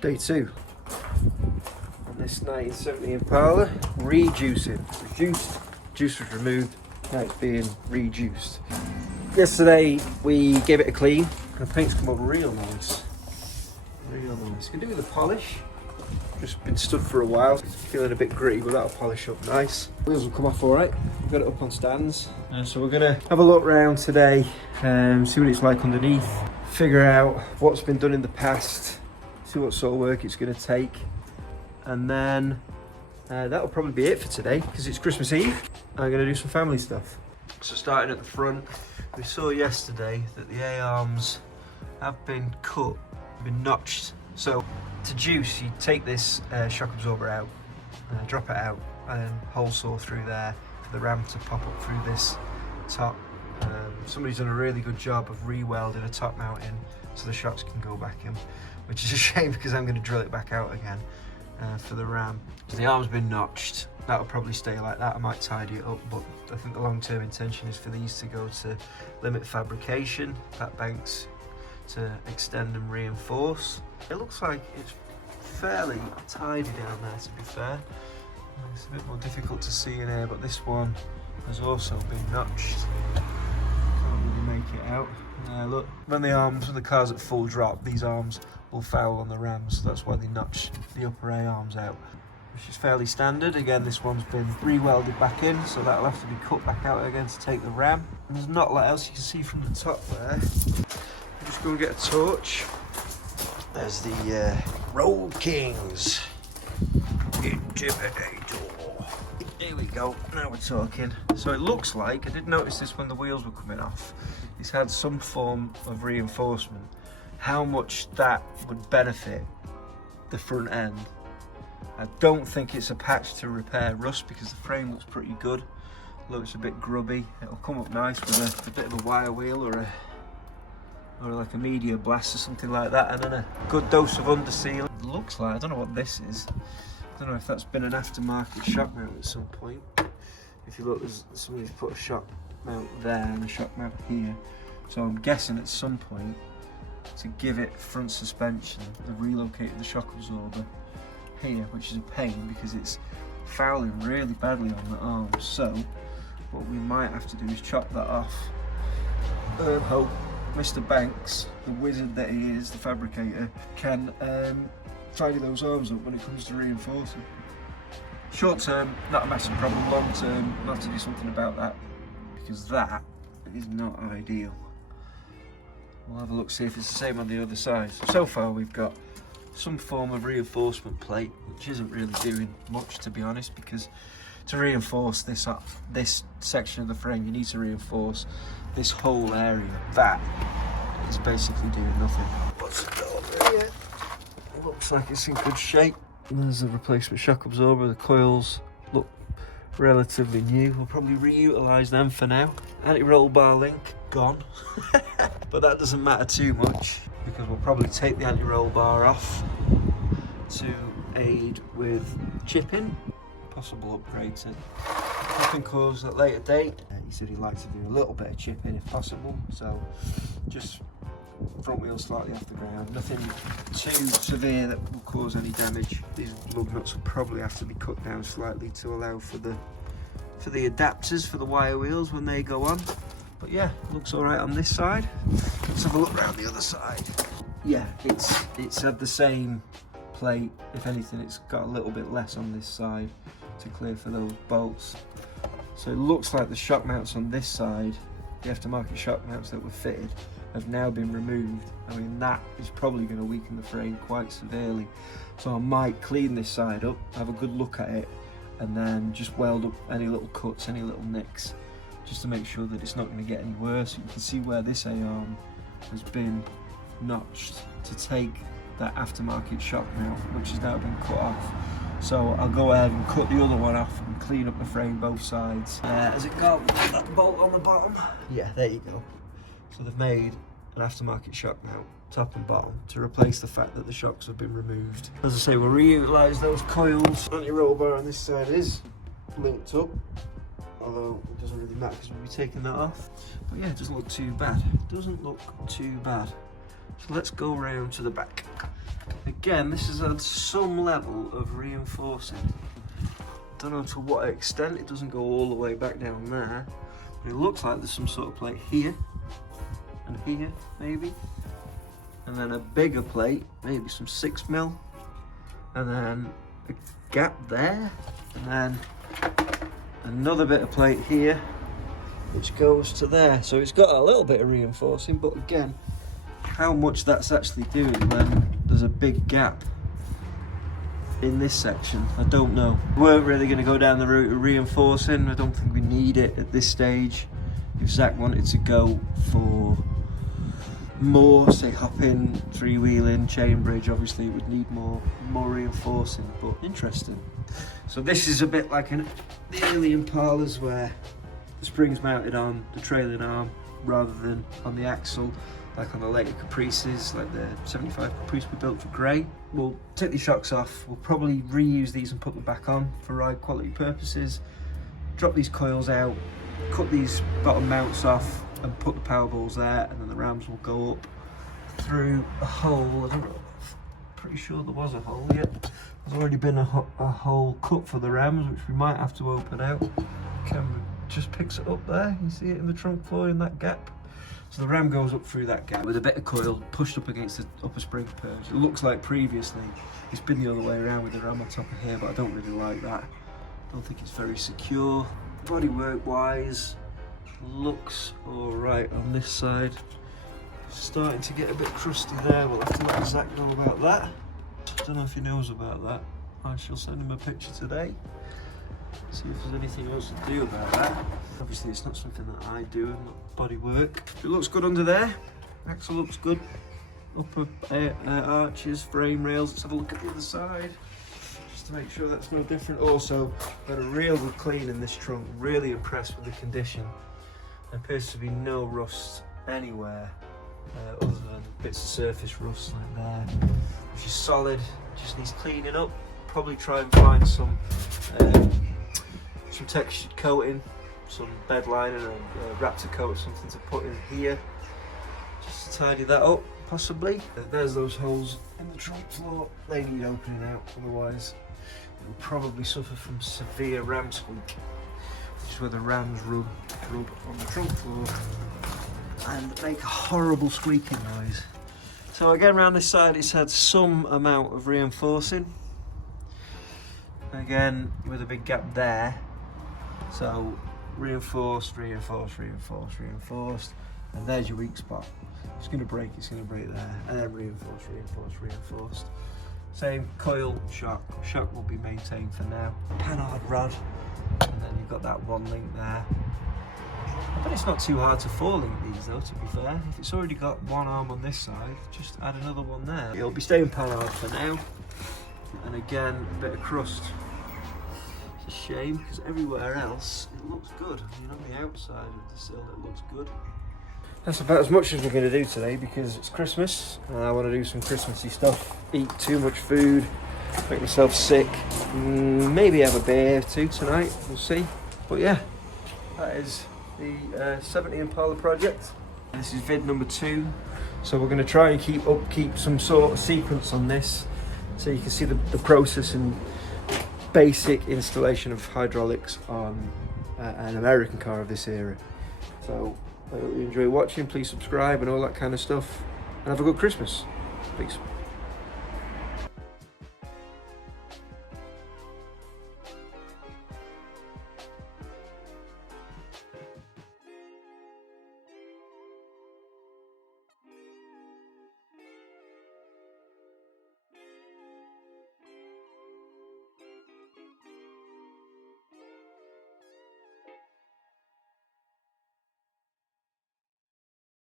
Day 2 on this 1970 Impala, rejuicing. Reduced, juice was removed, now it's being rejuiced. Yesterday we gave it a clean, and the paint's come up real nice. Real nice. Can do with the polish. Just been stood for a while, feeling a bit gritty, but that'll polish up nice. Wheels will come off alright. We've got it up on stands. So we're gonna have a look round today, see what it's like underneath, figure out what's been done in the past, see what sort of work it's gonna take, and then that'll probably be it for today, because it's Christmas Eve. I'm gonna do some family stuff. So starting at the front, we saw yesterday that the A-arms have been cut, been notched. So to juice, you take this shock absorber out, drop it out, and then hole saw through there for the ram to pop up through this top. Somebody's done a really good job of re-welding a top mount in so the shocks can go back in, which is a shame because I'm going to drill it back out again for the ram. So the arm's been notched. That'll probably stay like that. I might tidy it up, but I think the long-term intention is for these to go to limit fabrication, back banks to extend and reinforce. It looks like it's fairly tidy down there, to be fair. It's a bit more difficult to see in here, but this one has also been notched. Can't really make it out. Look, when the car's at full drop, these arms will foul on the rams, so that's why they notched the upper A arms out, which is fairly standard. Again, this one's been re-welded back in, so that'll have to be cut back out again to take the ram. And there's not a lot else you can see from the top there. I'm just going to get a torch. There's the Road Kings Intimidator. Here we go, now we're talking. So it looks like, I did notice this when the wheels were coming off, it's had some form of reinforcement. How much that would benefit the front end, I don't think it's a patch to repair rust, because the frame looks pretty good. Looks a bit grubby. It'll come up nice with a bit of a wire wheel or like a media blast or something like that, and then a good dose of underseal. It looks like, I don't know what this is. I don't know if that's been an aftermarket shock mount at some point. If you look, somebody's put a shock mount there and a shock mount here. So I'm guessing at some point, to give it front suspension, they've relocated the shock absorber here, which is a pain because it's fouling really badly on the arms. So what we might have to do is chop that off. Hope Mr. Banks, the wizard that he is, the fabricator, can tidy those arms up when it comes to reinforcing. Short term, not a massive problem. Long term, we'll have to do something about that, because that is not ideal. We'll have a look, see if it's the same on the other side. So far we've got some form of reinforcement plate, which isn't really doing much, to be honest, because to reinforce this section of the frame, you need to reinforce this whole area. That is basically doing nothing. What's it got over here? It looks like it's in good shape. There's a replacement shock absorber. The coils look relatively new. We'll probably reutilise them for now. Anti-roll bar link, gone. But that doesn't matter too much, because we'll probably take the anti-roll bar off to aid with chipping. Possible upgrades in chipping coils at a later date. He said he'd like to do a little bit of chipping if possible, so just front wheel slightly off the ground, nothing too severe that will cause any damage. These lug nuts will probably have to be cut down slightly to allow for the adapters for the wire wheels when they go on. But yeah, looks all right on this side. Let's have a look around the other side. Yeah, it's had the same plate. If anything, it's got a little bit less on this side to clear for those bolts. So it looks like the shock mounts on this side, the aftermarket shock mounts that were fitted, have now been removed. I mean, that is probably going to weaken the frame quite severely. So I might clean this side up, have a good look at it, and then just weld up any little cuts, any little nicks, just to make sure that it's not going to get any worse. You can see where this A-arm has been notched to take that aftermarket shock mount, which has now been cut off. So I'll go ahead and cut the other one off and clean up the frame both sides. Has it got that bolt on the bottom? Yeah, there you go. So they've made an aftermarket shock mount, top and bottom, to replace the fact that the shocks have been removed. As I say, we'll reutilise those coils. Anti-roll bar on this side is linked up, although it doesn't really matter because we'll be taking that off. But yeah, it doesn't look too bad. It doesn't look too bad. So let's go round to the back. Again, this has had some level of reinforcing. Don't know to what extent, it doesn't go all the way back down there, but it looks like there's some sort of plate here and here maybe, and then a bigger plate, maybe some 6mm, and then a gap there, and then another bit of plate here which goes to there. So it's got a little bit of reinforcing, but again, how much that's actually doing when there's a big gap in this section, I don't know. We weren't really going to go down the route of reinforcing. I don't think we need it at this stage. If Zach wanted to go for more, say hop-in, three-wheeling, chain bridge, obviously it would need more reinforcing, but interesting. So this is a bit like the early Impalas where the spring's mounted on the trailing arm rather than on the axle, like on the later Caprices, like the 75 Caprice we built for Grey. We'll take these shocks off, we'll probably reuse these and put them back on for ride quality purposes, drop these coils out, cut these bottom mounts off and put the power balls there, and then the rams will go up through a hole. I'm pretty sure there was a hole yet. There's already been a hole cut for the rams, which we might have to open out. Camera just picks it up there, you see it in the trunk floor in that gap. So the ram goes up through that gap with a bit of coil pushed up against the upper spring purge. It looks like previously it's been the other way around with the ram on top of here, but I don't really like that. I don't think it's very secure. Bodywork wise, looks alright on this side. Starting to get a bit crusty there, we'll have to let Zach know about that. Don't know if he knows about that. I shall send him a picture today. See if there's anything else to do about that. Obviously it's not something that I do, not body work. It looks good under there. Axle looks good. Upper arches, frame rails. Let's have a look at the other side, just to make sure that's no different. Also, got a real good clean in this trunk. Really impressed with the condition. There appears to be no rust anywhere, other than bits of surface rust like there, which is solid. Just needs cleaning up. Probably try and find some textured coating, some bed lining, a Raptor coat or something to put in here, just to tidy that up, possibly. There's those holes in the trunk floor. They need opening out, otherwise it will probably suffer from severe ram squeak, which is where the rams rub on the trunk floor and make a horrible squeaking noise. So again, around this side it's had some amount of reinforcing, again with a big gap there. So reinforced, reinforced, reinforced, reinforced, and there's your weak spot. It's going to break there, and then reinforced, reinforced, reinforced. Same coil, shock will be maintained for now. Panhard rod, and then you've got that one link there. I bet it's not too hard to four-link these though, to be fair. If it's already got one arm on this side, just add another one there. It'll be staying panhard for now, and again, a bit of crust. A shame, because everywhere else it looks good. I mean, on the outside of the sill it looks good. That's about as much as we're going to do today, because it's Christmas and I want to do some Christmassy stuff. Eat too much food, make myself sick, maybe have a beer or two tonight, we'll see. But yeah, that is the 70 Impala project. This is vid number 2, so we're going to try and keep some sort of sequence on this, so you can see the process and basic installation of hydraulics on an American car of this era. So I hope you enjoy watching, please subscribe and all that kind of stuff, and have a good Christmas. Peace.